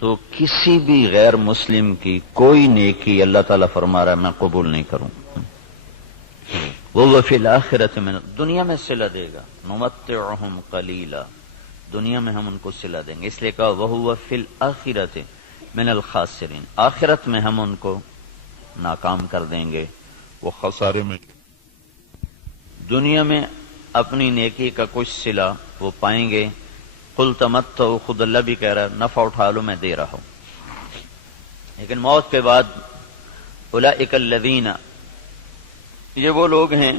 تو کسی بھی غیر مسلم کی کوئی نیکی اللہ تعالیٰ فرما رہا ہے میں قبول نہیں کروں. وہ فی الآخرۃ من، دنیا میں صلہ دے گا. نمتعہم قلیلا، دنیا میں ہم ان کو صلہ دیں گے. اس لیے کہا وہو فی الآخرۃ من الخاسرین، آخرت میں ہم ان کو ناکام کر دیں گے، وہ خسارے میں. دنیا میں اپنی نیکی کا کچھ صلہ وہ پائیں گے. قل تمتعوا، خود اللہ بھی کہہ رہا ہے نفع اٹھا لو میں دے رہا ہوں. لیکن موت کے بعد اولئک الذین، یہ وہ لوگ ہیں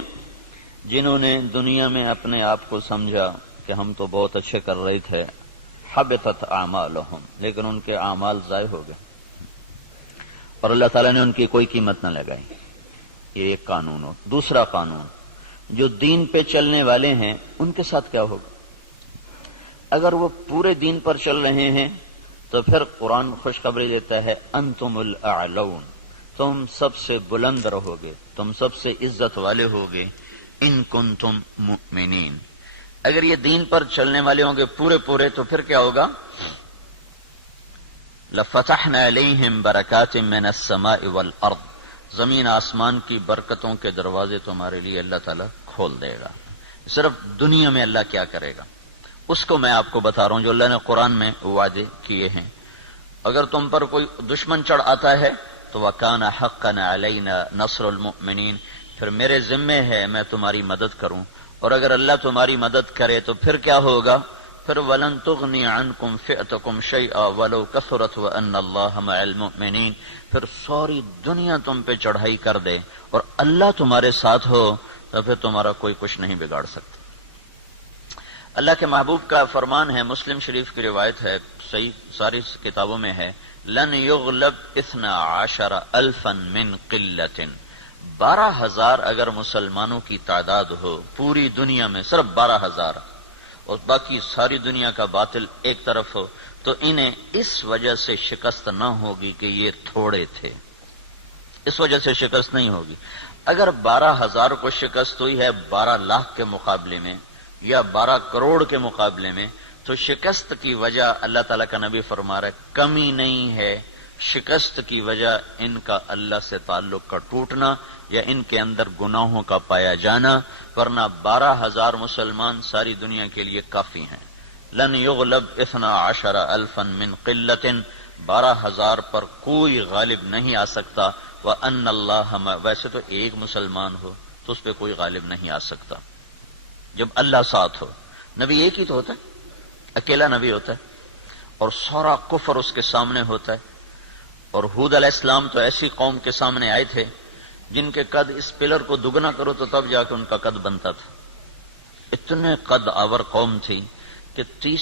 جنہوں نے دنیا میں اپنے آپ کو سمجھا کہ ہم تو بہت اچھے کر رہے تھے. حبطت اعمالہم، لیکن ان کے اعمال ضائع ہو گئے اور اللہ تعالیٰ نے ان کی کوئی قیمت نہ لگائی. یہ ایک قانون ہو. دوسرا قانون، جو دین پہ چلنے والے ہیں ان کے ساتھ کیا ہوگا؟ اگر وہ پورے دین پر چل رہے ہیں تو پھر قرآن خوشخبری دیتا ہے انتم الاعلون، تم سب سے بلند رہو گے، تم سب سے عزت والے ہوگے. ان کنتم مؤمنین، اگر یہ دین پر چلنے والے ہوں گے پورے تو پھر کیا ہوگا؟ لفتحنا علیہم برکات من السماء والارض، زمین آسمان کی برکتوں کے دروازے تمہارے لیے اللہ تعالیٰ کھول دے گا. صرف دنیا میں اللہ کیا کرے گا اس کو میں آپ کو بتا رہا ہوں جو اللہ نے قرآن میں وعدے کیے ہیں. اگر تم پر کوئی دشمن چڑھ آتا ہے تو وَكَانَ حَقًّا عَلَيْنَا نَصْرُ الْمُؤْمِنِينَ، پھر میرے ذمے ہے میں تمہاری مدد کروں. اور اگر اللہ تمہاری مدد کرے تو پھر کیا ہوگا؟ پھر وَلَن تُغْنِيَ عَنْكُمْ فِئْتُكُمْ شَيْئًا وَلَوْ كَثُرَتْ وَأَنَّ اللَّهَ مَعَ الْمُؤْمِنِينَ. پھر ساری دنیا تم پہ چڑھائی کر دے اور اللہ تمہارے ساتھ ہو تو پھر تمہارا کوئی کچھ نہیں بگاڑ سکتا. اللہ کے محبوب کا فرمان ہے، مسلم شریف کی روایت ہے، صحیح ساری کتابوں میں ہے، لن یغلب 12,000 من قلت، 12,000 اگر مسلمانوں کی تعداد ہو پوری دنیا میں، صرف 12,000، اور باقی ساری دنیا کا باطل ایک طرف ہو، تو انہیں اس وجہ سے شکست نہ ہوگی کہ یہ تھوڑے تھے، اس وجہ سے شکست نہیں ہوگی. اگر 12,000 کو شکست ہوئی ہے 12 لاکھ کے مقابلے میں یا 12 کروڑ کے مقابلے میں، تو شکست کی وجہ اللہ تعالیٰ کا نبی فرما رہا ہے کمی نہیں ہے، شکست کی وجہ ان کا اللہ سے تعلق کا ٹوٹنا یا ان کے اندر گناہوں کا پایا جانا، ورنہ 12,000 مسلمان ساری دنیا کے لیے کافی ہیں. لن یغلب 12,000 من قلت، 12,000 پر کوئی غالب نہیں آ سکتا. وَأَنَّ اللَّهَ، ویسے تو ایک مسلمان ہو تو اس پہ کوئی غالب نہیں آ سکتا جب اللہ ساتھ ہو. نبی ایک ہی تو ہوتا ہے، اکیلا نبی ہوتا ہے اور سارا کفر اس کے سامنے ہوتا ہے. اور ہود علیہ السلام تو ایسی قوم کے سامنے آئے تھے جن کے قد اس پلر کو دگنا کرو تو تب جا کے ان کا قد بنتا تھا. اتنے قد آور قوم تھی کہ 30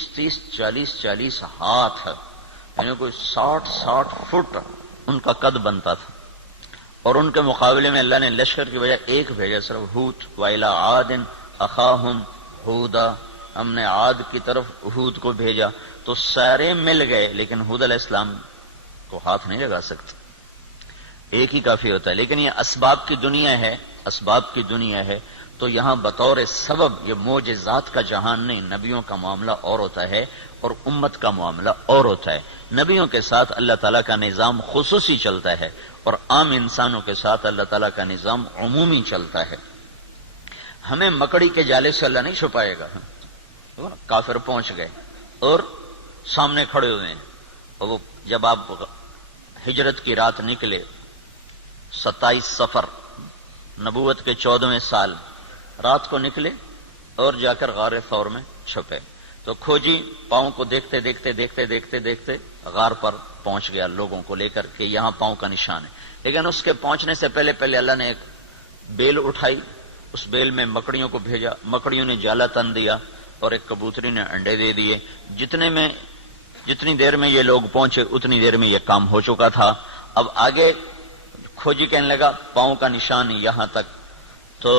40 ہاتھ، یعنی کوئی 60 فٹ ان کا قد بنتا تھا. اور ان کے مقابلے میں اللہ نے لشکر کی وجہ ایک بھیجا، صرف ہود. وَإِلَىٰ عَادٍ أَخَاهُمْ هُودًا، ہم نے عاد کی طرف ہود کو بھیجا تو سارے مل گئے لیکن ہود علیہ السلام کو ہاتھ نہیں لگا سکتے، ایک ہی کافی ہوتا ہے. لیکن یہ اسباب کی دنیا ہے، اسباب کی دنیا ہے، تو یہاں بطور سبب یہ معجزات کا جہان نہیں، نبیوں کا معاملہ اور ہوتا ہے اور امت کا معاملہ اور ہوتا ہے. نبیوں کے ساتھ اللہ تعالیٰ کا نظام خصوصی چلتا ہے اور عام انسانوں کے ساتھ اللہ تعالیٰ کا نظام عمومی چلتا ہے. ہمیں مکڑی کے جالے سے اللہ نہیں چھپائے گا. کافر پہنچ گئے اور سامنے کھڑے ہوئے ہیں، اور وہ جب آپ ہجرت کی رات نکلے 27 صفر نبوت کے 14ویں سال رات کو نکلے اور جا کر غار ثور میں چھپے تو کھوجی پاؤں کو دیکھتے دیکھتے غار پر پہنچ گیا لوگوں کو لے کر کے یہاں پاؤں کا نشان ہے. لیکن اس کے پہنچنے سے پہلے اللہ نے ایک بیل اٹھائی، اس بیل میں مکڑیوں کو بھیجا، مکڑیوں نے جالا تن دیا اور ایک کبوتری نے انڈے دے دیے. جتنی دیر میں یہ لوگ پہنچے اتنی دیر میں یہ کام ہو چکا تھا. اب آگے کھوجی کہنے لگا پاؤں کا نشان یہاں تک، تو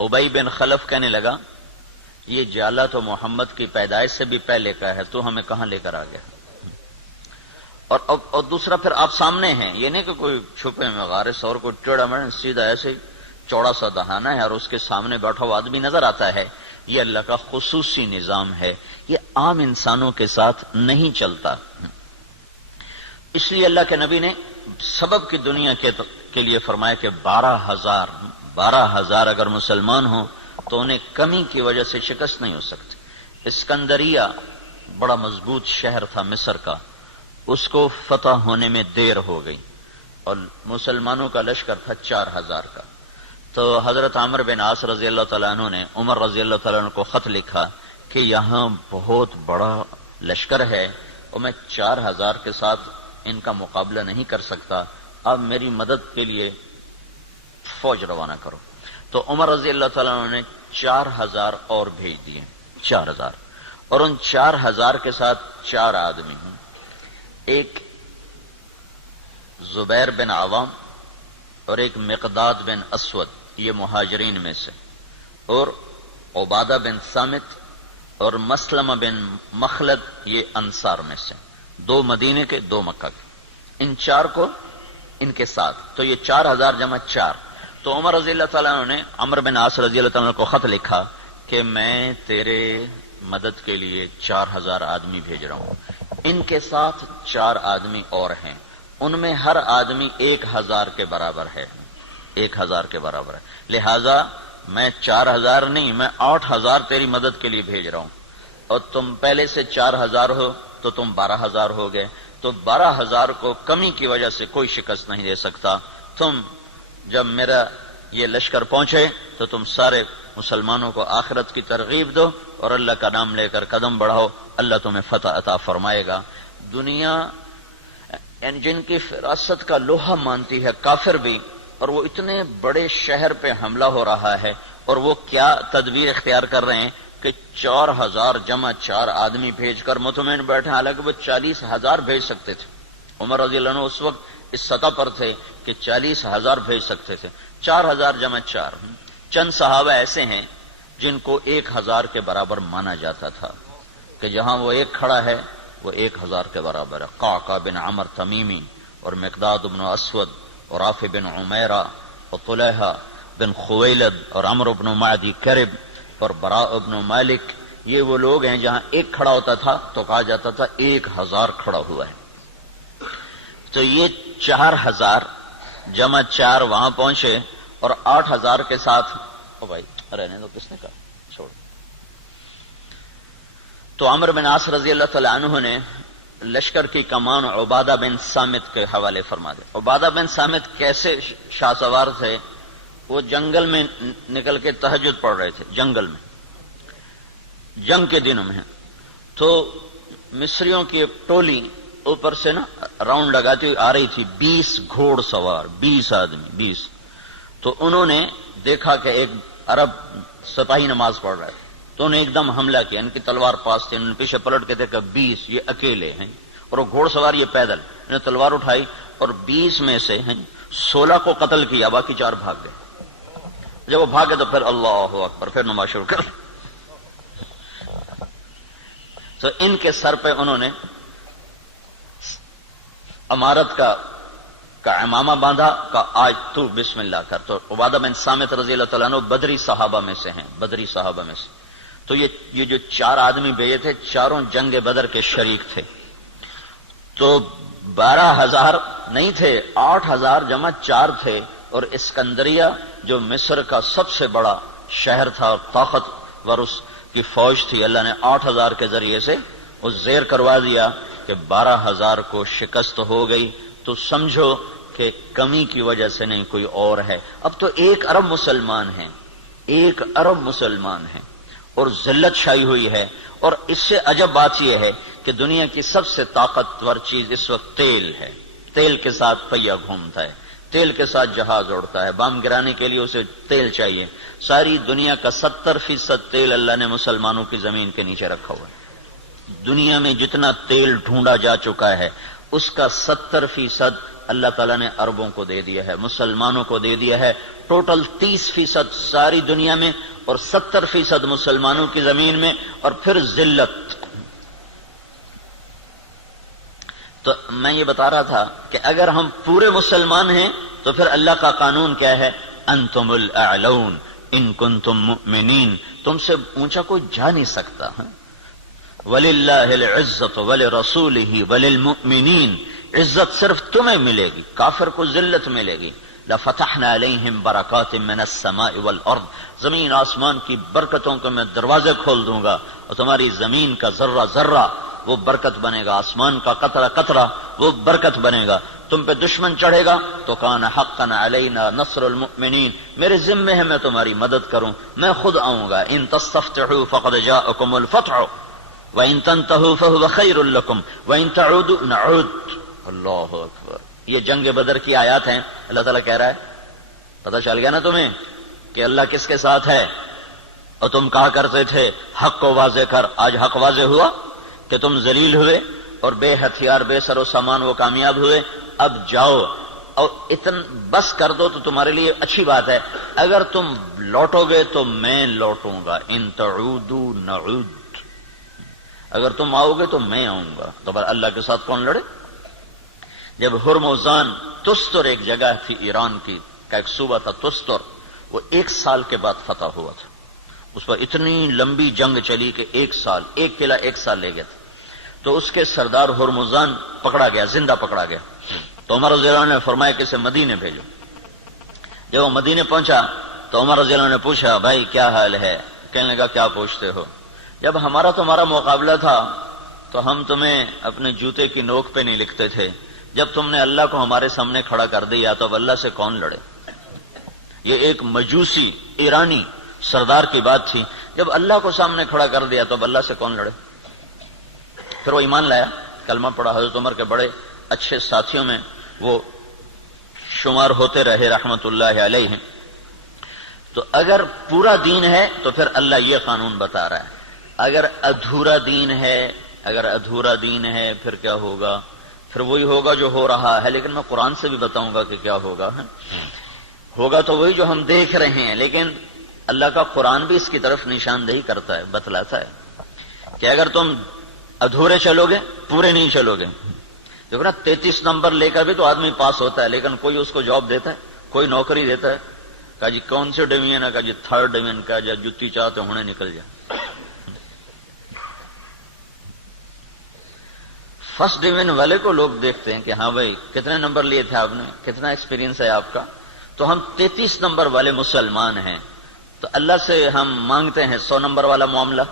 ابی بن خلف کہنے لگا یہ جالا تو محمد کی پیدائش سے بھی پہلے کا ہے، تو ہمیں کہاں لے کر آ گیا. اور دوسرا پھر آپ سامنے ہیں، یہ نہیں کہ کوئی چھپے میں غار ثور کو ٹیڑھا مڑا، سیدھا ایسے چوڑا سا دہانا ہے اور اس کے سامنے بیٹھا ہوا آدمی نظر آتا ہے. یہ اللہ کا خصوصی نظام ہے، یہ عام انسانوں کے ساتھ نہیں چلتا. اس لیے اللہ کے نبی نے سبب کی دنیا کے لیے فرمایا کہ 12,000 اگر مسلمان ہوں تو انہیں کمی کی وجہ سے شکست نہیں ہو سکتی. اسکندریہ بڑا مضبوط شہر تھا مصر کا، اس کو فتح ہونے میں دیر ہو گئی اور مسلمانوں کا لشکر تھا 4,000 کا. تو حضرت عمرو بن عاص رضی اللہ تعالیٰ عنہ نے عمر رضی اللہ تعالیٰ عنہ کو خط لکھا کہ یہاں بہت بڑا لشکر ہے اور میں 4,000 کے ساتھ ان کا مقابلہ نہیں کر سکتا، اب میری مدد کے لیے فوج روانہ کرو. تو عمر رضی اللہ تعالیٰ عنہ نے 4,000 اور بھیج دیے، 4,000، اور ان 4,000 کے ساتھ 4 آدمی ہیں، ایک زبیر بن عوام اور ایک مقداد بن اسود، یہ مہاجرین میں سے، اور عبادہ بن صامت اور مسلمہ بن مخلد، یہ انصار میں سے، 2 مدینے کے 2 مکہ کے. ان 4 کو ان کے ساتھ، تو یہ 4,000 جمع 4. تو عمر رضی اللہ تعالیٰ عنہ نے عمرو بن عاص رضی اللہ تعالیٰ عنہ کو خط لکھا کہ میں تیرے مدد کے لیے 4,000 آدمی بھیج رہا ہوں، ان کے ساتھ 4 آدمی اور ہیں، ان میں ہر آدمی 1,000 کے برابر ہے، 1,000 کے برابر ہے، لہذا میں 4,000 نہیں، میں 8,000 تیری مدد کے لیے بھیج رہا ہوں، اور تم پہلے سے 4,000 ہو تو تم 12,000 ہو گئے. تو 12,000 کو کمی کی وجہ سے کوئی شکست نہیں دے سکتا. تم جب میرا یہ لشکر پہنچے تو تم سارے مسلمانوں کو آخرت کی ترغیب دو اور اللہ کا نام لے کر قدم بڑھاؤ، اللہ تمہیں فتح عطا فرمائے گا. دنیا یعنی جن کی فراست کا لوہا مانتی ہے کافر بھی، اور وہ اتنے بڑے شہر پہ حملہ ہو رہا ہے، اور وہ کیا تدبیر اختیار کر رہے ہیں کہ 4,000 جمع 4 آدمی بھیج کر مطمئن بیٹھے، حالانکہ وہ 40,000 بھیج سکتے تھے. عمر رضی اللہ عنہ اس وقت اس سطح پر تھے کہ 40,000 بھیج سکتے تھے. 4,000 جمع 4. چند صحابہ ایسے ہیں جن کو 1,000 کے برابر مانا جاتا تھا کہ جہاں وہ ایک کھڑا ہے وہ 1,000 کے برابر ہے. قعقاع بن عمر تمیمی اور مقداد بن اسود اور رافع بن عمیرہ اور طلحہ بن خویلد اور عمرو بن معدی کرب اور براء بن مالک، یہ وہ لوگ ہیں جہاں ایک کھڑا ہوتا تھا تو کہا جاتا تھا 1,000 کھڑا ہوا ہے. تو یہ 4,000 جمع 4 وہاں پہنچے اور 8,000 کے ساتھ، او بھائی رہنے دو، کس نے کہا چھوڑ. تو عمرو بن عاص رضی اللہ تعالی عنہ نے لشکر کی کمان عبادہ بن صامت کے حوالے فرما دے. عبادہ بن صامت کیسے شاہ سوار تھے؟ وہ جنگل میں نکل کے تہجد پڑھ رہے تھے، جنگل میں، جنگ کے دنوں میں. تو مصریوں کی ایک ٹولی اوپر سے نا راؤنڈ لگاتی ہوئی آ رہی تھی، 20 گھوڑ سوار، 20 آدمی، 20. تو انہوں نے دیکھا کہ ایک عرب سپاہی نماز پڑھ رہا ہے، تو انہیں ایک دم حملہ کیا. ان کی تلوار پاس تھی، انہوں نے پیچھے پلٹ کے دیکھا 20 یہ اکیلے ہیں، اور وہ گھوڑ سوار یہ پیدل. انہوں نے تلوار اٹھائی اور 20 میں سے 16 کو قتل کیا، باقی 4 بھاگ گئے. جب وہ بھاگے تو پھر اللہ اکبر، پھر نماز شروع کر. تو ان کے سر پہ انہوں نے امارت کا امامہ باندھا کہ آج تو بسم اللہ کر. تو عبادہ بن صامت رضی اللہ تعالیٰ عنہ بدری صحابہ میں سے ہیں، بدری صحابہ میں سے. تو یہ جو 4 آدمی بھیجے تھے، چاروں جنگ بدر کے شریک تھے. تو 12,000 نہیں تھے، 8,000 جمع 4 تھے. اور اسکندریہ جو مصر کا سب سے بڑا شہر تھا اور طاقتور اس کی فوج تھی، اللہ نے 8,000 کے ذریعے سے اس زیر کروا دیا کہ 12,000 کو شکست ہو گئی. تو سمجھو کہ کمی کی وجہ سے نہیں، کوئی اور ہے. اب تو 1 ارب مسلمان ہیں، 1 ارب مسلمان ہیں، اور ذلت چھائی ہوئی ہے. اور اس سے عجب بات یہ ہے کہ دنیا کی سب سے طاقتور چیز اس وقت تیل ہے. تیل کے ساتھ پہیہ گھومتا ہے، تیل کے ساتھ جہاز اڑتا ہے، بم گرانے کے لیے اسے تیل چاہیے. ساری دنیا کا 70% تیل اللہ نے مسلمانوں کی زمین کے نیچے رکھا ہوا ہے. دنیا میں جتنا تیل ڈھونڈا جا چکا ہے اس کا 70% اللہ تعالیٰ نے عربوں کو دے دیا ہے، مسلمانوں کو دے دیا ہے. ٹوٹل 30% ساری دنیا میں اور 70% مسلمانوں کی زمین میں. اور پھر ذلت. تو میں یہ بتا رہا تھا کہ اگر ہم پورے مسلمان ہیں تو پھر اللہ کا قانون کیا ہے؟ انتم الاعلون، ان کنتم مؤمنین، تم سے اونچا کوئی جا نہیں سکتا. وَلِلَّهِ الْعِزَّةُ وَلِرَسُولِهِ وَلِلْمُؤْمِنِينَ، عزت صرف تمہیں ملے گی، کافر کو ذلت ملے گی. لَفَتَحْنَا عَلَيْهِمْ بَرَكَاتٍ مِّنَ السَّمَاءِ وَالْأَرْضِ، زمین آسمان کی برکتوں کے میں دروازے کھول دوں گا، اور تمہاری زمین کا ذرہ ذرہ وہ برکت بنے گا، آسمان کا قطرہ قطرہ وہ برکت بنے گا. تم پہ دشمن چڑھے گا تو کان حقا علینا نصر المؤمنین، میرے ذمے ہے میں تمہاری مدد کروں، میں خود آؤں گا. ان تستفتحوا فقد جاءکم الفتح وان تنتهوا فهو خیر لکم وان تعودوا نعود. اللہ اکبر. یہ جنگ بدر کی آیات ہیں. اللہ تعالیٰ کہہ رہا ہے پتہ چل گیا نا تمہیں کہ اللہ کس کے ساتھ ہے، اور تم کہا کرتے تھے حق کو واضح کر. آج حق واضح ہوا کہ تم ذلیل ہوئے اور بے ہتھیار بے سر و سامان وہ کامیاب ہوئے. اب جاؤ اور بس کر دو تو تمہارے لیے اچھی بات ہے. اگر تم لوٹو گے تو میں لوٹوں گا. ان تعودوا نعود، اگر تم آؤ گے تو میں آؤں گا. تو پر اللہ کے ساتھ کون لڑے؟ جب ہرمزان تستر ایک جگہ تھی ایران کی کا ایک صوبہ تھا تستر، وہ 1 سال کے بعد فتح ہوا تھا. اس پر اتنی لمبی جنگ چلی کہ 1 سال، ایک قلعہ 1 سال لے گیا تھا. تو اس کے سردار ہرمزان پکڑا گیا، زندہ پکڑا گیا. تو عمر رضی اللہ عنہ نے فرمایا کہ اسے مدینے بھیجو. جب وہ مدینے پہنچا تو عمر رضی اللہ عنہ نے پوچھا بھائی کیا حال ہے؟ کہنے لگا کیا پوچھتے ہو؟ جب ہمارا تمہارا مقابلہ تھا تو ہم تمہیں اپنے جوتے کی نوک پہ نہیں لکھتے تھے. جب تم نے اللہ کو ہمارے سامنے کھڑا کر دیا تو اب اللہ سے کون لڑے؟ یہ ایک مجوسی ایرانی سردار کی بات تھی. جب اللہ کو سامنے کھڑا کر دیا تو اب اللہ سے کون لڑے؟ پھر وہ ایمان لایا، کلمہ پڑھا. حضرت عمر کے بڑے اچھے ساتھیوں میں وہ شمار ہوتے رہے رحمت اللہ علیہ. تو اگر پورا دین ہے تو پھر اللہ یہ قانون بتا رہا ہے. اگر ادھورا دین ہے پھر کیا ہوگا؟ پھر وہی ہوگا جو ہو رہا ہے. لیکن میں قرآن سے بھی بتاؤں گا کہ کیا ہوگا. ہوگا تو وہی جو ہم دیکھ رہے ہیں. لیکن اللہ کا قرآن بھی اس کی طرف نشاندہی کرتا ہے، بتلاتا ہے کہ اگر تم ادھورے چلو گے، پورے نہیں چلو گے. دیکھو نا 33 نمبر لے کر بھی تو آدمی پاس ہوتا ہے، لیکن کوئی اس کو جاب دیتا ہے، کوئی نوکری دیتا ہے. کہا جی کون سے ڈویژن ہے؟ کہا جی 3rd ڈویژن کا. جا جتی چاہتے ہونے نکل جائے. 1st ڈویژن والے کو لوگ دیکھتے ہیں کہ ہاں بھائی کتنے نمبر لیے تھے آپ نے، کتنا ایکسپیرینس ہے آپ کا. تو ہم 33 نمبر والے مسلمان ہیں، تو اللہ سے ہم مانگتے ہیں 100 نمبر والا معاملہ.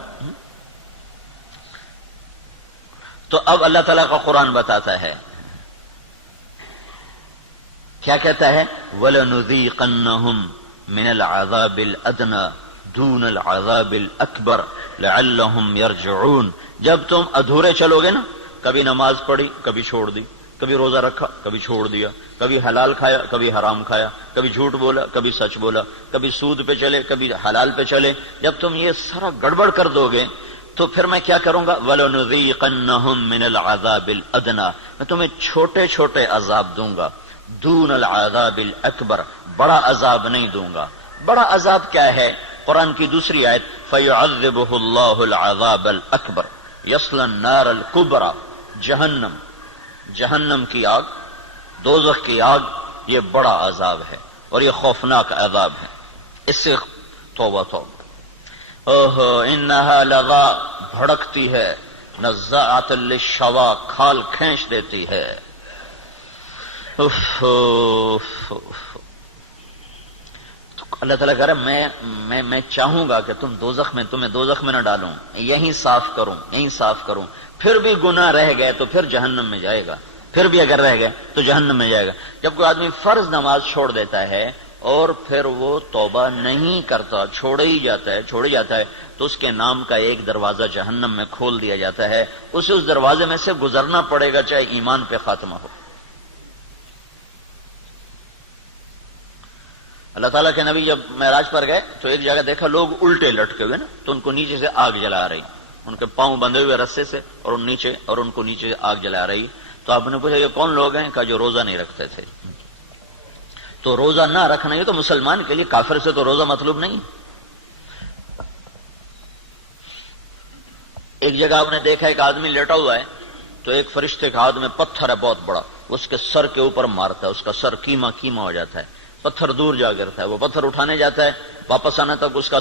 تو اب اللہ تعالیٰ کا قرآن بتاتا ہے، کیا کہتا ہے؟ وَلَنُذِيقَنَّهُمْ مِنَ الْعَذَابِ الْأَدْنَى دُونَ الْعَذَابِ الْأَكْبَرِ لَعَلَّهُمْ يَرْجِعُونَ. جب تم ادھورے چلو گے نا، کبھی نماز پڑھی کبھی چھوڑ دی، کبھی روزہ رکھا کبھی چھوڑ دیا، کبھی حلال کھایا کبھی حرام کھایا، کبھی جھوٹ بولا کبھی سچ بولا، کبھی سود پہ چلے کبھی حلال پہ چلے. جب تم یہ سارا گڑبڑ کر دو گے تو پھر میں کیا کروں گا؟ وَلَنُذِيقَنَّهُمْ مِنَ الْعَذَابِ الْأَدْنَى، میں تمہیں چھوٹے چھوٹے عذاب دوں گا. دون العذاب الاکبر، بڑا عذاب نہیں دوں گا. بڑا عذاب کیا ہے؟ قرآن کی دوسری آیت فَيُعَذِّبُهُ اللَّهُ الْعَذَابَ الْأَكْبَرَ يَصْلَى النَّارَ الْكُبْرَى. جہنم کی آگ، دوزخ کی آگ، یہ بڑا عذاب ہے اور یہ خوفناک عذاب ہے. اس سے توبہ توبہ. اوہو انہا لغا، بھڑکتی ہے. نزاعۃ للشوا، کھال کھینچ دیتی ہے. اللہ تعالیٰ کہہ رہا ہے میں چاہوں گا کہ تمہیں دوزخ میں نہ ڈالوں، یہیں صاف کروں. پھر بھی گناہ رہ گئے تو پھر جہنم میں جائے گا. پھر بھی اگر رہ گئے تو جہنم میں جائے گا. جب کوئی آدمی فرض نماز چھوڑ دیتا ہے اور پھر وہ توبہ نہیں کرتا، چھوڑی جاتا ہے تو اس کے نام کا ایک دروازہ جہنم میں کھول دیا جاتا ہے. اسے اس دروازے میں سے گزرنا پڑے گا چاہے ایمان پہ خاتمہ ہو. اللہ تعالیٰ کے نبی جب معراج پر گئے تو ایک جگہ دیکھا لوگ الٹے لٹکے ہوئے نا، تو ان کو نیچے سے آگ جلا رہی، ان کے پاؤں بندھے ہوئے رسے سے اور ان کو نیچے آگ جلا رہی. تو آپ نے پوچھا یہ کون لوگ ہیں؟ کہا جو روزہ نہیں رکھتے تھے. تو روزہ نہ رکھنا یہ تو مسلمان کے لیے، کافر سے تو روزہ مطلوب نہیں. ایک جگہ آپ نے دیکھا ایک آدمی لیٹا ہوا ہے تو ایک فرشتے کا ہاتھ میں پتھر ہے بہت بڑا، اس کے سر کے اوپر مارتا ہے، اس کا سر کیما ہو جاتا ہے. پتھر دور جا گرتا ہے، وہ پتھر اٹھانے جاتا ہے، واپس آنے تک اس کا